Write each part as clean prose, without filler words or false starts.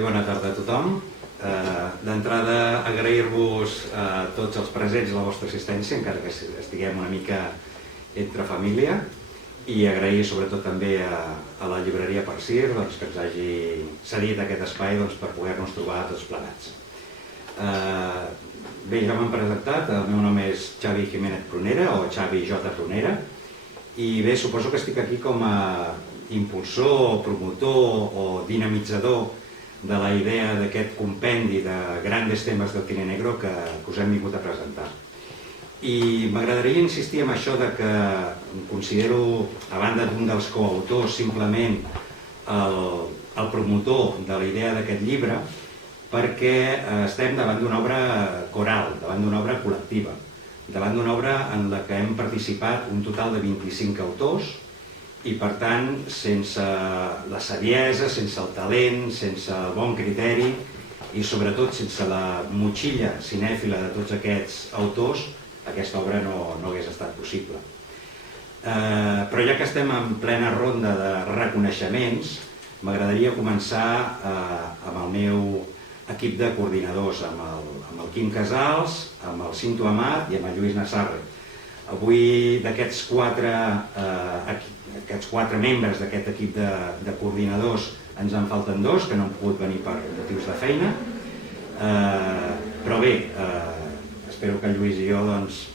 Bona tarda a tothom. D'entrada, agrair-vos a tots els presents la vostra assistència, encara que estiguem una mica entre família, i agrair sobretot també a la llibreria Persir que ens hagi cedit aquest espai per poder-nos trobar tots plegats. Bé, ja m'han presentat, el meu nom és Xavi Jiménez Prunera, o Xavi J. Prunera, i bé, suposo que estic aquí com a impulsor, promotor o dinamitzador de la idea d'aquest compendi de grandes temes del cine negro que us hem vingut a presentar. I m'agradaria insistir en això de que em considero, a banda d'un dels coautors, simplement el promotor de la idea d'aquest llibre, perquè estem davant d'una obra coral, davant d'una obra col·lectiva, davant d'una obra en la que hem participat un total de 25 autors, i per tant, sense la saviesa, sense el talent, sense el bon criteri i sobretot sense la motxilla cinèfila de tots aquests autors, aquesta obra no hagués estat possible. Però ja que estem en plena ronda de reconeixements, m'agradaria començar amb el meu equip de coordinadors, amb el Quim Casals, amb el Cinto Amat i amb el Lluís Nassarre. Avui, d'aquests quatre membres d'aquest equip de coordinadors, ens en falten dos, que no han pogut venir per motius de feina, però bé, espero que el Lluís i jo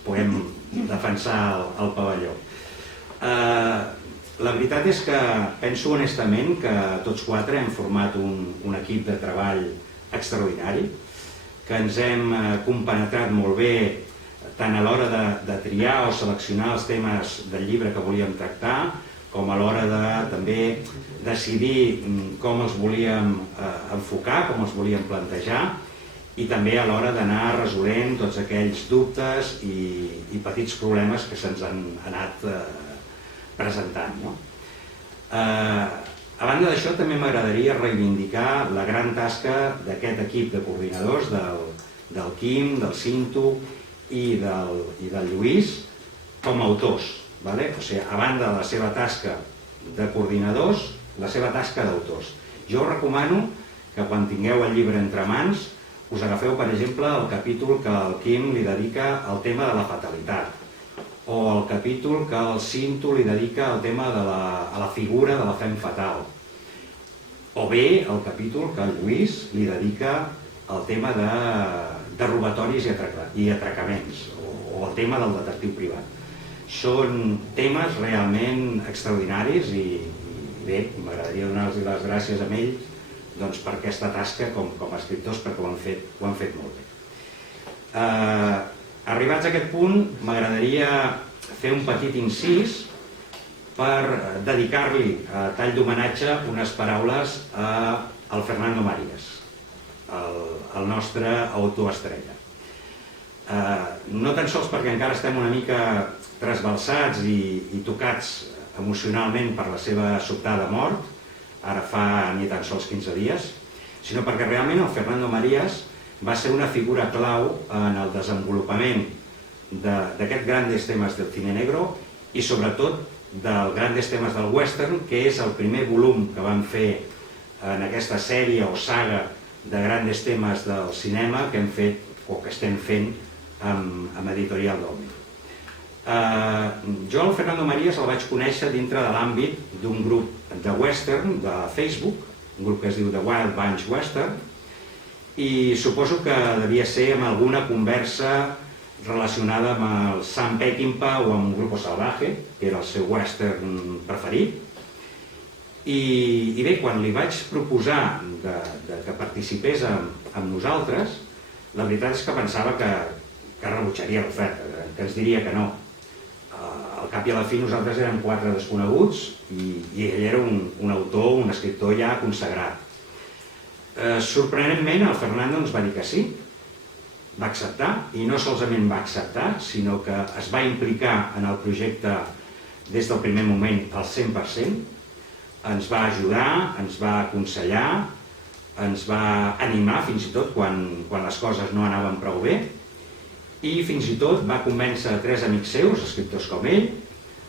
puguem defensar el pavelló. La veritat és que penso honestament que tots quatre hem format un equip de treball extraordinari, que ens hem compenetrat molt bé tant a l'hora de triar o seleccionar els temes del llibre que volíem tractar, com a l'hora de també decidir com els volíem enfocar, com els volíem plantejar, i també a l'hora d'anar resolent tots aquells dubtes i petits problemes que se'ns han anat presentant. A banda d'això, també m'agradaria reivindicar la gran tasca d'aquest equip de coordinadors, del Quim, del Cinto i del Lluís, com a autors. O sigui, a banda de la seva tasca de coordinadors, la seva tasca d'autors. Jo us recomano que quan tingueu el llibre entre mans us agafeu, per exemple, el capítol que el Quim li dedica al tema de la fatalitat, o el capítol que el Cinto li dedica al tema de la figura de la femme fatal, o bé el capítol que el Lluís li dedica al tema de robatoris i atracaments, o el tema del detectiu privat. Són temes realment extraordinaris i bé, m'agradaria donar-los les gràcies a ells per aquesta tasca com a escriptors, perquè ho han fet molt bé. Arribats a aquest punt, m'agradaria fer un petit incís per dedicar-li a tall d'homenatge unes paraules al Fernando Marías, el nostre autor estrella. No tan sols perquè encara estem una mica trasbalsats i tocats emocionalment per la seva sobtada mort, ara fa ni tan sols 15 dies, sinó perquè realment el Fernando Marías va ser una figura clau en el desenvolupament d'aquests grandes temes del cine negro i sobretot dels grandes temes del western, que és el primer volum que vam fer en aquesta sèrie o saga de grandes temes del cinema que hem fet o que estem fent amb Editorial Dolmen. Jo el Fernando Marías el vaig conèixer dintre de l'àmbit d'un grup de western de Facebook, un grup que es diu The Wild Bunch Western, i suposo que devia ser amb alguna conversa relacionada amb el Sam Peckinpah o amb Grupo Salvaje, que era el seu western preferit. I bé, quan li vaig proposar que participés amb nosaltres, la veritat és que pensava que rebutjaria l'oferta, que ens diria que no. Al cap i a la fi nosaltres érem quatre desconeguts i ell era un autor, un escriptor ja consagrat. Sorprenentment el Fernando ens va dir que sí, va acceptar, i no solament va acceptar, sinó que es va implicar en el projecte des del primer moment al 100%, ens va ajudar, ens va aconsellar, ens va animar fins i tot quan les coses no anaven prou bé, i fins i tot va convèncer 3 amics seus, escriptors com ell,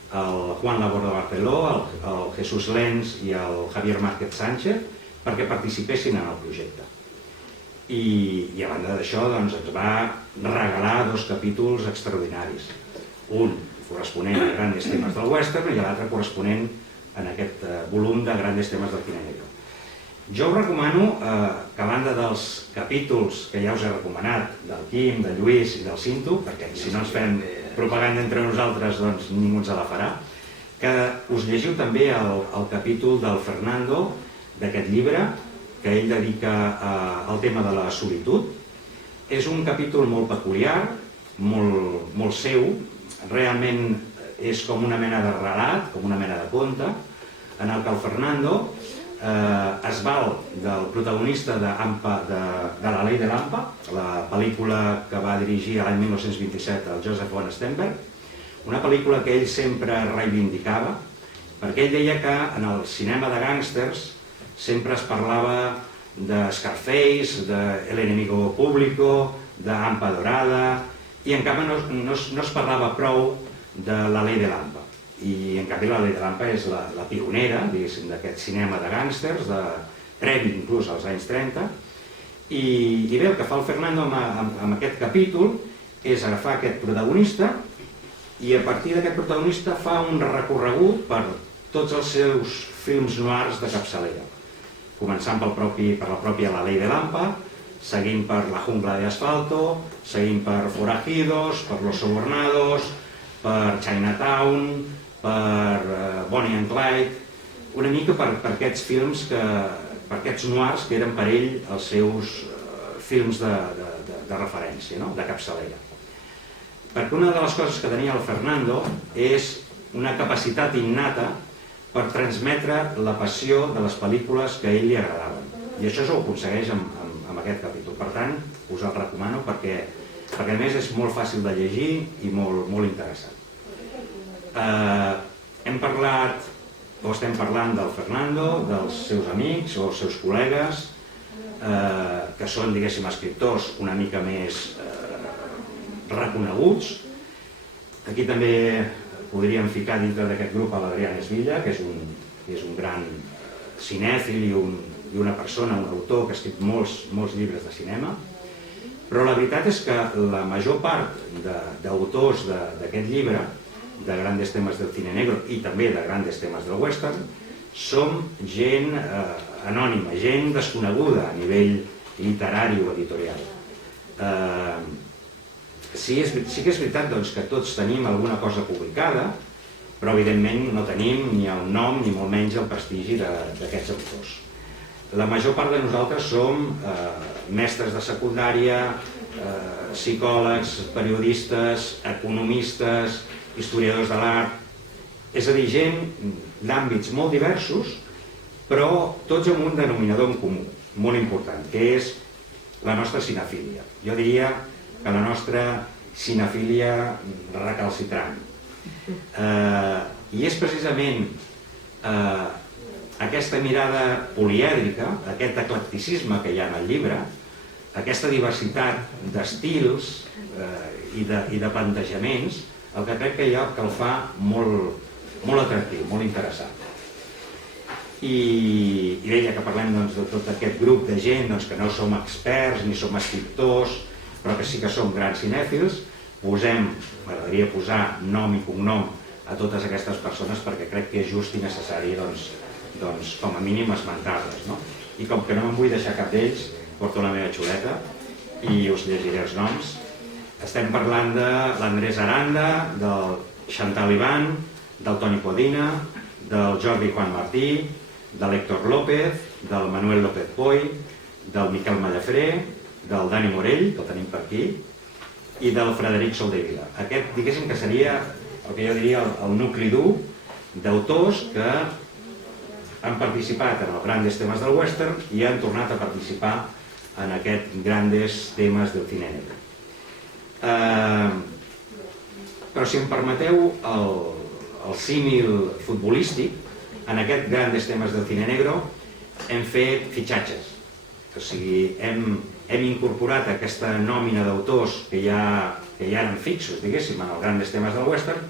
el Juan Laborde Barceló, el Jesús Lenz i el Javier Márquez Sánchez, perquè participessin en el projecte. I a banda d'això ens va regalar 2 capítols extraordinaris. Un corresponent a Grandes temes del western i l'altre corresponent en aquest volum de Grandes temes del cine negro. Jo us recomano que a banda dels capítols que ja us he recomanat, del Quim, del Lluís i del Cinto, perquè si no ens fem propaganda entre nosaltres doncs ningú ens la farà, que us llegiu també el capítol del Fernando d'aquest llibre, que ell dedica al tema de la solitud. És un capítol molt peculiar, molt seu, realment és com una mena de relat, com una mena de conte, en el que el Fernando es val del protagonista de La Ley de l'Hampa, la pel·lícula que va dirigir l'any 1927 el Joseph von Sternberg, una pel·lícula que ell sempre reivindicava, perquè ell deia que en el cinema de gàngsters sempre es parlava de Scarface, de El enemigo público, de Hampa Dorada, i en canvi no es parlava prou de La Ley de l'Hampa. I en canvi La Ley de l'Hampa és la pionera, diguéssim, d'aquest cinema de gàngsters, previ inclús als anys 30, i bé, el que fa el Fernando amb aquest capítol és agafar aquest protagonista i a partir d'aquest protagonista fa un recorregut per tots els seus films noirs de capçalera, començant per la pròpia La Ley de l'Hampa, seguint per La Jungla de Asfalto, seguint per Forajidos, per Los Sobornados, per Chinatown, per Bonnie and Clyde, una mica per aquests films, per aquests noirs que eren per ell els seus films de referència, de capçalera. Perquè una de les coses que tenia el Fernando és una capacitat innata per transmetre la passió de les pel·lícules que a ell li agradaven. I això ho aconsegueix amb aquest capítol. Per tant, us el recomano perquè a més és molt fàcil de llegir i molt interessant. Hem parlat, o estem parlant del Fernando, dels seus amics o els seus col·legues, que són, diguéssim, escriptors una mica més reconeguts. Aquí també podríem ficar dintre d'aquest grup a l'Adrián Esvilla, que és un gran cinèfil i una persona, un autor que ha escrit molts llibres de cinema, però la veritat és que la major part d'autors d'aquest llibre, de Grandes temes del cine negro i també de Grandes temes del western, som gent anònima, gent desconeguda a nivell literari o editorial. Sí que és veritat que tots tenim alguna cosa publicada, però evidentment no tenim ni el nom ni molt menys el prestigi d'aquests autors. La major part de nosaltres som mestres de secundària, psicòlegs, periodistes, economistes, historiadors de l'art, és a dir, gent d'àmbits molt diversos, però tots amb un denominador en comú, molt important, que és la nostra cinefília. Jo diria que la nostra cinefília recalcitrant. I és precisament aquesta mirada polièdrica, aquest eclecticisme que hi ha en el llibre, aquesta diversitat d'estils i de plantejaments, el que crec que el fa molt atractiu, molt interessant. I bé, ja que parlem de tot aquest grup de gent que no som experts ni som escriptors, però que sí que som grans cinèfils, m'agradaria posar nom i cognom a totes aquestes persones perquè crec que és just i necessari, com a mínim, esmentar-les. I com que no me'n vull deixar cap d'ells, porto la meva xuleta i us llegiré els noms. Estem parlant de l'Andrés Aranda, del Chantal Ivan, del Toni Codina, del Jordi Juan Martí, de l'Héctor López, del Manuel López Poi, del Miquel Mallafré, del Dani Morell, que el tenim per aquí, i del Frederic Soldevila. Aquest, diguéssim, que seria el que jo diria el nucli dur d'autors que han participat en els Grandes temes del western i han tornat a participar en aquests Grandes temes del cine negro. Però si em permeteu el símil futbolístic, en aquests Grandes temes del cine negro hem fet fitxatges, o sigui, hem incorporat aquesta nòmina d'autors que ja eren fixos, diguéssim, en els Grandes temes del western,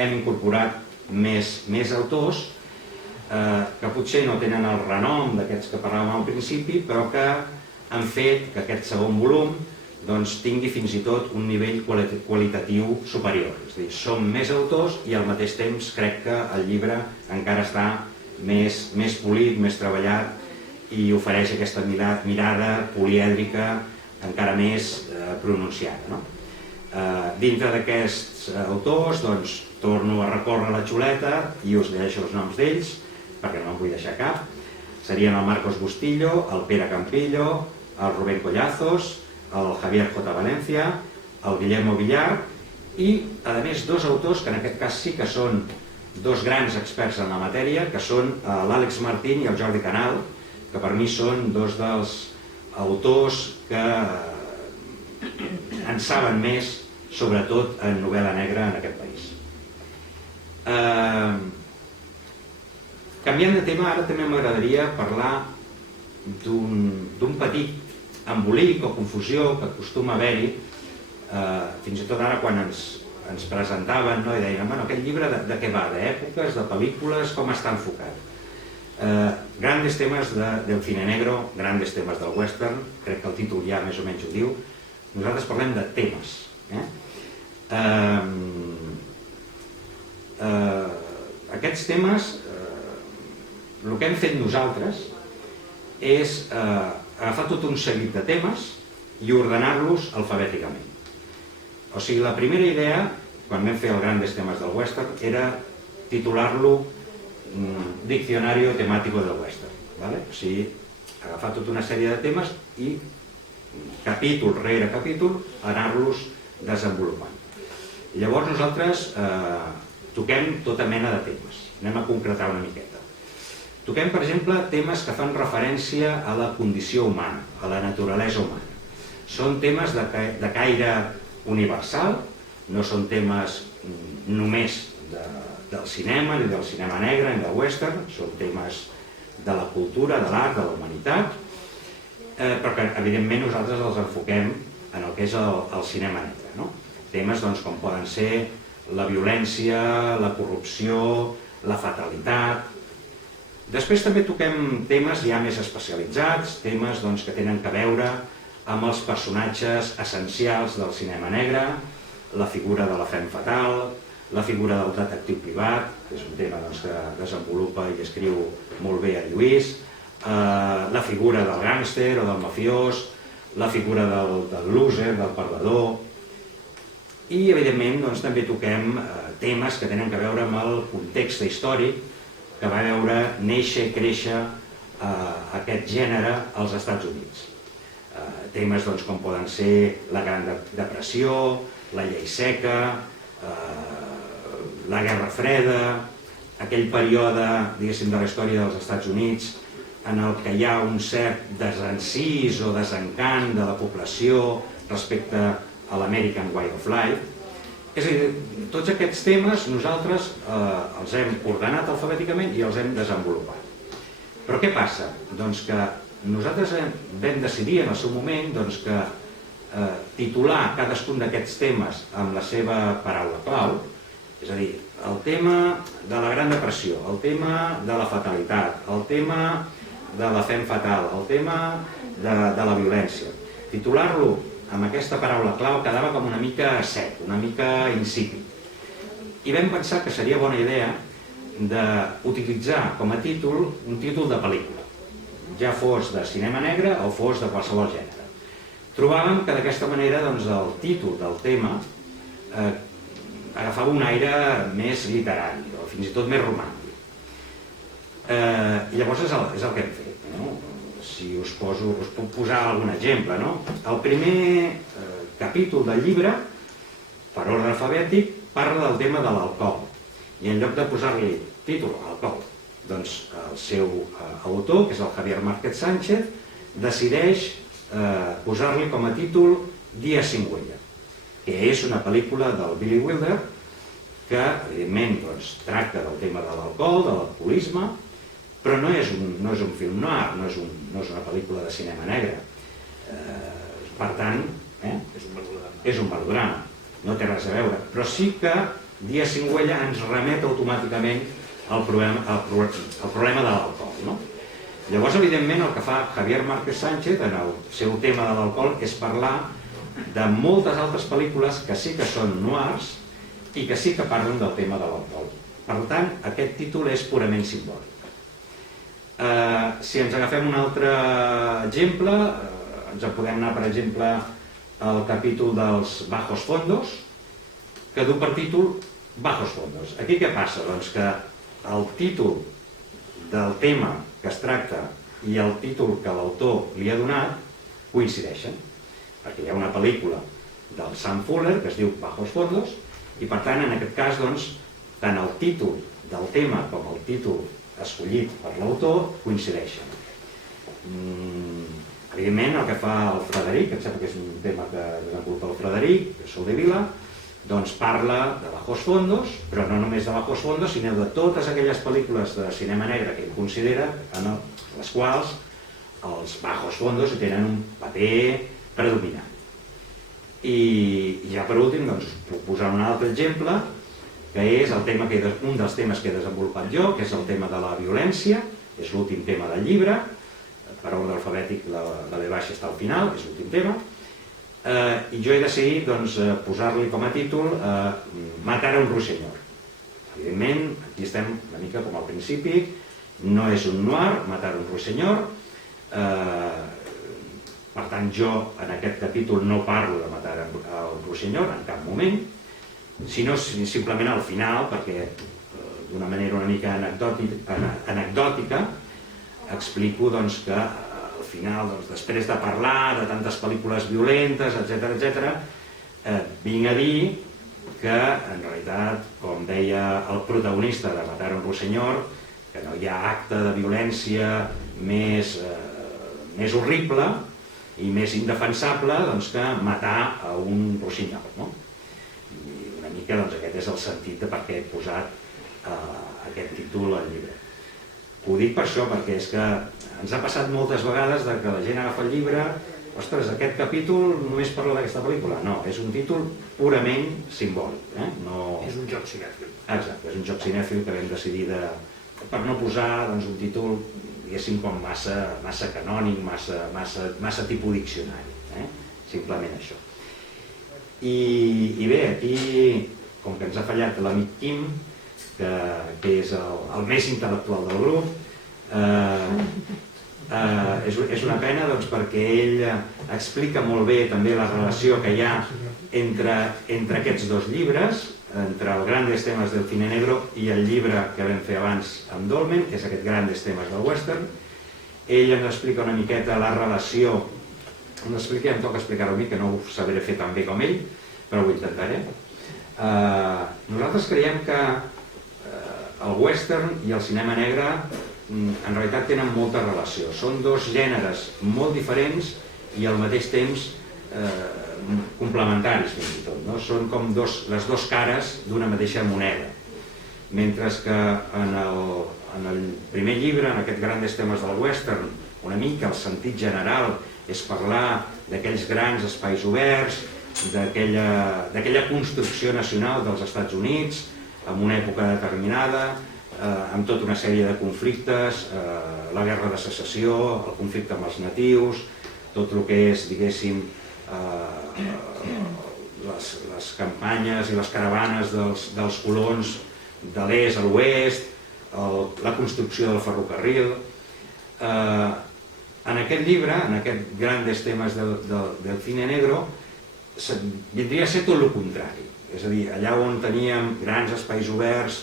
hem incorporat més autors que potser no tenen el renom d'aquests que parlàvem al principi, però que han fet que aquest segon volum tingui fins i tot un nivell qualitatiu superior. És a dir, som més autors i al mateix temps crec que el llibre encara està més polit, més treballat i ofereix aquesta mirada polièdrica encara més pronunciada. Dintre d'aquests autors torno a recórrer la xuleta i us llegeixo els noms d'ells perquè no en vull deixar cap. Serien el Marcos Bustillo, el Pere Campillo, el Rubén Collazos, el Javier J. Valencia, el Guillermo Villar i, a més, dos autors que en aquest cas sí que són dos grans experts en la matèria, que són l'Àlex Martín i el Jordi Canal, que per mi són dos dels autors que en saben més, sobretot en novel·la negra en aquest país. Canviant de tema, ara també m'agradaria parlar d'un petit embolic o confusió que acostuma a haver-hi, fins i tot ara quan ens presentaven i deien, aquest llibre de què va? D'èpoques, de pel·lícules, com està enfocat? Grandes temes del cine negro, grandes temes del western, crec que el títol ja més o menys ho diu. Nosaltres parlem de temes. Aquests temes, el que hem fet nosaltres és agafar tot un seguit de temes i ordenar-los alfabèticament. O sigui, la primera idea, quan vam fer el Grandes Temes del Western, era titular-lo Diccionario Temático del Western. O sigui, agafar tota una sèrie de temes i capítol rere capítol anar-los desenvolupant. I llavors nosaltres toquem tota mena de temes. Anem a concretar una miqueta. Toquem, per exemple, temes que fan referència a la condició humana, a la naturalesa humana. Són temes de caire universal, no són temes només del cinema, ni del cinema negre, ni del western, són temes de la cultura, de l'art, de la humanitat, però que, evidentment, nosaltres els enfoquem en el que és el cinema negre. Temes com poden ser la violència, la corrupció, la fatalitat. Després també toquem temes ja més especialitzats, temes que tenen a veure amb els personatges essencials del cinema negre, la figura de la femme fatal, la figura del detectiu privat, que és un tema que desenvolupa i escriu molt bé el Lluís, la figura del gàngster o del mafiós, la figura del loser, del perdedor, i evidentment també toquem temes que tenen a veure amb el context històric que va veure néixer i créixer aquest gènere als Estats Units. Temes com poden ser la Gran Depressió, la llei seca, la Guerra Freda, aquell període, diguéssim, de la història dels Estats Units en el que hi ha un cert desencís o desencant de la població respecte a l'American Way of Life. És a dir, tots aquests temes nosaltres els hem ordenat alfabèticament i els hem desenvolupat. Però què passa? Doncs que nosaltres vam decidir en el seu moment que titular cadascun d'aquests temes amb la seva paraula clau, és a dir, el tema de la Gran Depressió, el tema de la fatalitat, el tema de la femme fatal, el tema de la violència. Titular-lo amb aquesta paraula clau quedava com una mica sec, una mica insípid. I vam pensar que seria bona idea d'utilitzar com a títol un títol de pel·lícula, ja fos de cinema negre o fos de qualsevol gènere. Trobàvem que d'aquesta manera el títol del tema agafava un aire més literari o fins i tot més romàntic. I llavors és el que hem fet. Si us puc posar algun exemple. El primer capítol del llibre, per ordre alfabètic, parla del tema de l'alcohol. I en lloc de posar-li títol alcohol, doncs el seu autor, que és el Javier Márquez Sánchez, decideix posar-li com a títol Día sin huella, que és una pel·lícula del Billy Wilder que, evidentment, tracta del tema de l'alcohol, de l'alcoholisme, però no és un film noir, no és una pel·lícula de cinema negre. Per tant, és un melodrama, no té res a veure. Però sí que Día sin huella ens remet automàticament el problema de l'alcohol, no? Llavors, evidentment, el que fa Javier Márquez Sánchez en el seu tema de l'alcohol és parlar de moltes altres pel·lícules que sí que són noirs i que sí que parlen del tema de l'alcohol. Per tant, aquest títol és purament simbòlic. Si ens agafem un altre exemple, ens podem anar, per exemple, al capítol dels Bajos Fondos, que du per títol Bajos Fondos. Aquí què passa? Doncs que el títol del tema que es tracta i el títol que l'autor li ha donat coincideixen, perquè hi ha una pel·lícula del Sam Fuller que es diu Bajos Fondos i per tant en aquest cas doncs tant el títol del tema com el títol escollit per l'autor coincideixen. Evidentment el que fa el Frederic, em sembla que és un tema que desenvolupa el Frederic, que és Soldevila, doncs parla de Bajos Fondos, però no només de Bajos Fondos, sinó de totes aquelles pel·lícules de cinema negre que ell considera, en les quals els Bajos Fondos tenen un paper predominant. I ja per últim, doncs, puc posar un altre exemple, que és un dels temes que he desenvolupat jo, que és el tema de la violència, és l'últim tema del llibre, per ordre alfabètic la B baixa està al final, és l'últim tema, i jo he decidit posar-li com a títol Matar a un ruixenyor. Evidentment, aquí estem una mica com al principi, no és un noir, Matar a un ruixenyor, per tant jo en aquest capítol no parlo de matar a un ruixenyor en cap moment, sinó simplement al final, perquè d'una manera una mica anecdòtica explico que al final, després de parlar de tantes pel·lícules violentes, etc., vinc a dir que, en realitat, com deia el protagonista de Matar a un ruixenyor, que no hi ha acte de violència més horrible i més indefensable que matar a un ruixenyor. I una mica aquest és el sentit de per què he posat aquest títol al llibre. Ho dic per això, perquè és que ens ha passat moltes vegades que la gent agafa el llibre, ostres, aquest capítol només parla d'aquesta pel·lícula. No, és un títol purament simbòlic. És un joc cinèfil. Exacte, és un joc cinèfil que vam decidir per no posar un títol, diguéssim, com massa canònic, massa tipus diccionari. Simplement això. I bé, aquí, com que ens ha fallat l'amic Quim, que és el més intel·lectual del grup, és una pena perquè ell explica molt bé també la relació que hi ha entre aquests dos llibres, entre el Grandes Temas del Cine Negro i el llibre que vam fer abans amb Dolmen, que és aquest Grandes Temas del Western. Ell ens explica una miqueta la relació, em toca explicar-ho a mi, que no ho sabré fer tan bé com ell, però ho intentaré. Nosaltres creiem que el western i el cinema negre en realitat tenen molta relació. Són dos gèneres molt diferents i al mateix temps complementaris fins i tot. Són com les dues cares d'una mateixa moneda. Mentre que en el primer llibre, en aquest Grandes Temas del Western, una mica el sentit general és parlar d'aquells grans espais oberts, d'aquella construcció nacional dels Estats Units, en una època determinada, amb tota una sèrie de conflictes, la guerra de secessió, el conflicte amb els natius, tot el que és, diguéssim, les campanyes i les caravanes dels colons de l'est a l'oest, la construcció del ferrocarril. En aquest llibre, en aquest Grandes Temas del Cine Negro, vindria a ser tot el contrari. És a dir, allà on teníem grans espais oberts,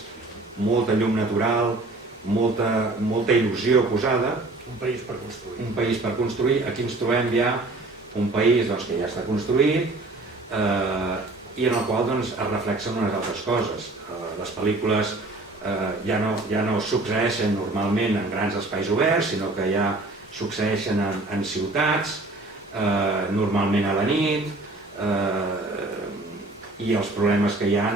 molta llum natural, molta il·lusió posada. Un país per construir. Un país per construir. Aquí ens trobem ja un país que ja està construït i en el qual es reflexen unes altres coses. Les pel·lícules ja no succeeixen normalment en grans espais oberts, sinó que ja succeeixen en ciutats, normalment a la nit, i els problemes que hi ha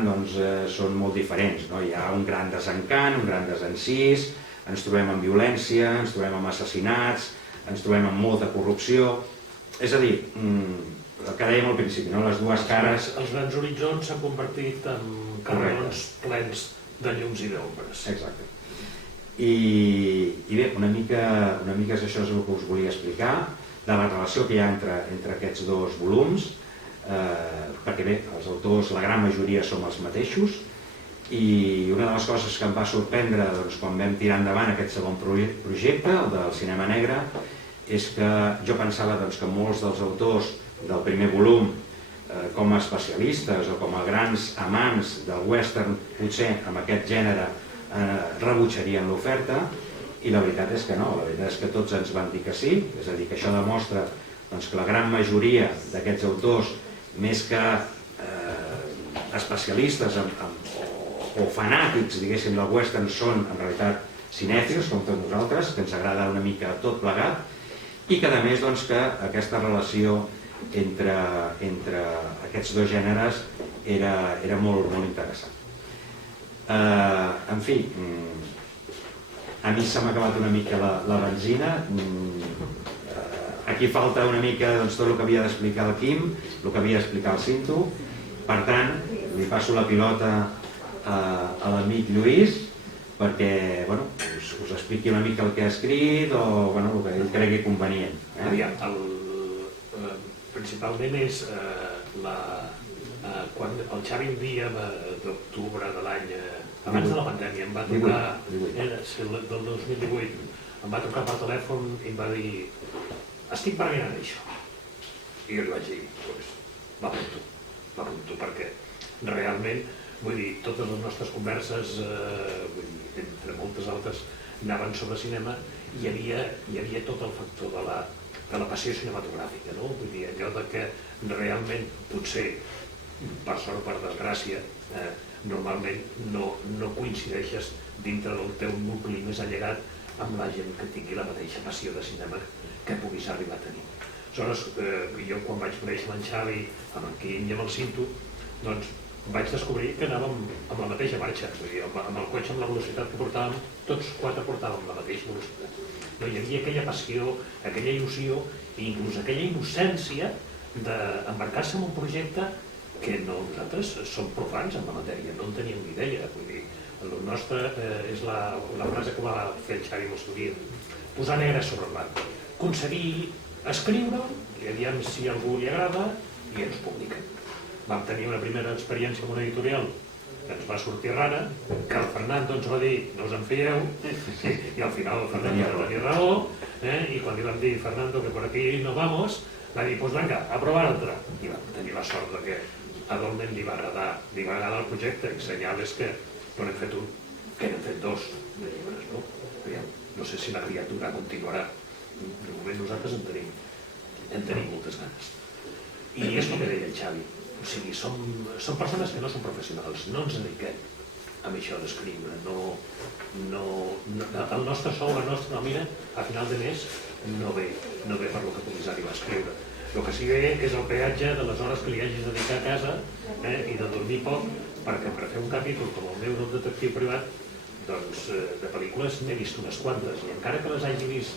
són molt diferents. Hi ha un gran desencant, un gran desencís, ens trobem amb violència, ens trobem amb assassinats, ens trobem amb molta corrupció. És a dir, el que dèiem al principi, les dues cares... Els grans horitzons s'han convertit en carrerons plens de llums i d'ombres. Exacte. I bé, una mica és això el que us volia explicar, de la relació que hi ha entre aquests dos volums, perquè bé, els autors, la gran majoria som els mateixos, i una de les coses que em va sorprendre quan vam tirar endavant aquest segon projecte, el del cinema negre, és que jo pensava que molts dels autors del primer volum, com a especialistes o com a grans amants del western, potser amb aquest gènere rebutjarien l'oferta, i la veritat és que no, la veritat és que tots ens van dir que sí, és a dir, que això demostra que la gran majoria d'aquests autors, més que especialistes o fanàtics, diguéssim, del western, són en realitat cinèfils, com tots nosaltres, que ens agrada una mica tot plegat, i que a més que aquesta relació entre aquests dos gèneres era molt interessant. En fi, a mi se m'ha acabat una mica la benzina. Aquí falta una mica tot el que havia d'explicar el Quim, el que havia d'explicar el Cinto. Per tant, li passo la pilota a l'amic Lluís perquè us expliqui una mica el que ha escrit o el que ell cregui convenient. Principalment és quan el Xavi un dia d'octubre de l'any abans de la pandèmia em va trucar, del 2018, em va trucar per telèfon i em va dir: estic preparant això. I jo li vaig dir: m'apunto, perquè realment, vull dir, totes les nostres converses, entre moltes altres, anaven sobre cinema i hi havia tot el factor de la passió cinematogràfica, no? Vull dir, allò que realment, potser, per sort o per desgràcia, normalment no coincideixes dintre del teu nucli més allegat amb la gent que tingui la mateixa passió de cinema que puguis arribar a tenir. Aleshores, jo quan vaig conèixer en Xavi, amb en Quim i amb el Cinto, doncs vaig descobrir que anàvem amb la mateixa marxa, amb el cotxe, amb la velocitat que portàvem, tots quatre portàvem la mateixa velocitat. Hi havia aquella passió, aquella il·lusió i inclús aquella innocència d'embarcar-se en un projecte que nosaltres som profans en la matèria, no en teníem ni idea. Vull dir, el nostre és la frase que va fer el Xavi el seu dia: posar negre sobre blanc, aconseguir escriure, i aviam si a algú li agrada, i ens publiquen. Vam tenir una primera experiència amb una editorial que ens va sortir rara, que el Fernando ens va dir: no us en fieu, i al final el Fernando tenia raó, i quan li vam dir: Fernando, que por aquí no vamos, va dir: pues venga, a provar altra. I vam tenir la sort que a Dolmen li va agradar el projecte, i senyal és que no n'hem fet un, que n'hem fet dos de llibres, no? No sé si la criatura continuarà. De moment nosaltres en tenim moltes ganes. I és el que deia el Xavi. O sigui, som persones que no són professionals, no ens dediquem a això d'escriure. El nostre sou, la nostra nòmina, a final de mes, no ve per lo que puguis arribar a escriure. El que sí que ve és el peatge de les hores que li hagis de dedicar a casa i de dormir poc, perquè per fer un capítol com el meu del detectiu privat, doncs de pel·lícules n'he vist unes quantes, i encara que les hagi vist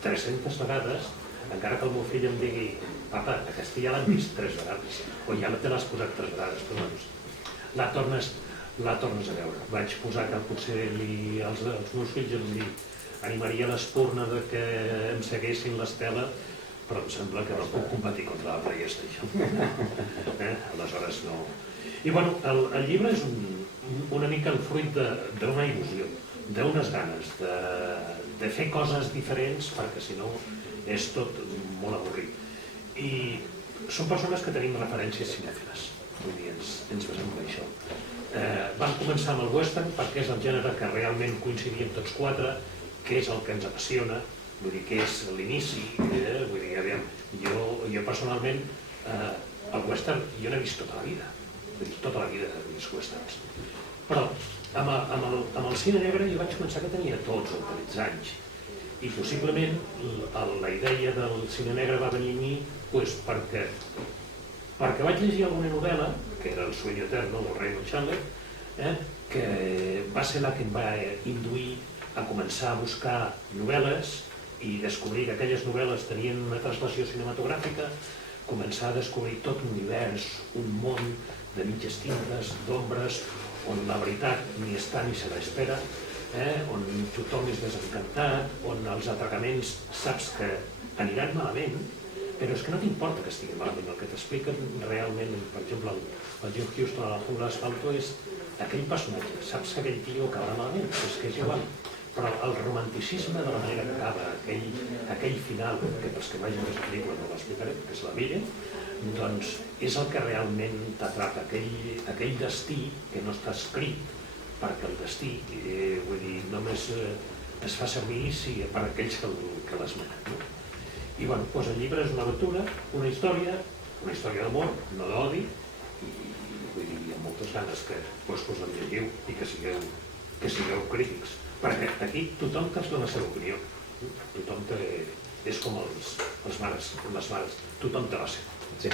300 vegades, encara que el meu fill em digui: papa, aquesta ja l'han vist 3 vegades, o ja te l'has posat 3 vegades, però doncs la tornes a veure. Vaig posar que potser als meus fills els animaria l'espurna de que em seguessin l'estela, però em sembla que no puc competir contra la PlayStation. Aleshores no. I bueno, el llibre és una mica el fruit d'una il·lusió, d'unes ganes de fer coses diferents, perquè si no és tot molt avorrit. I són persones que tenim referències cinèfiles, vull dir, ens basem en això. Vam començar amb el western perquè és el gènere que realment coincidíem tots quatre, que és el que ens apassiona, vull dir, que és l'inici. Vull dir, aviam, jo personalment el western jo n'he vist tota la vida, he vist westerns. Però amb el cine negre jo vaig començar que tenia 12 o 13 anys, i possiblement la idea del cine negre va venir a mi perquè vaig llegir alguna novel·la, que era El sueño eterno del Raymond Chandler, que va ser la que em va induir a començar a buscar novel·les i descobrir que aquelles novel·les tenien una translació cinematogràfica, començar a descobrir tot un univers, un món de mitges tintes, d'ombres, on la veritat ni està ni se l'espera, on tothom és desencantat, on els atracaments saps que aniran malament, però és que no t'importa que estigui malament. El que t'expliquen realment, per exemple, el Jim Houston a la jungla d'asfalto és aquell personatge. Saps que aquell tio acabarà malament, és que és igual. Però el romanticisme de la manera que acaba, aquell final, que pels que vagin a la pel·lícula no l'explicaré, que és la Ville, doncs és el que realment t'atrapa, aquell destí que no està escrit, perquè el destí, vull dir, només es fa servir per aquells que l'esmenen. I bueno, doncs el llibre és una aventura, una història d'amor, no d'odi, i vull dir, amb moltes ganes que us la llegiu i que sigueu crítics. Perquè aquí tothom té la seva opinió, tothom té, és com les mares, tothom té la seva. Sí.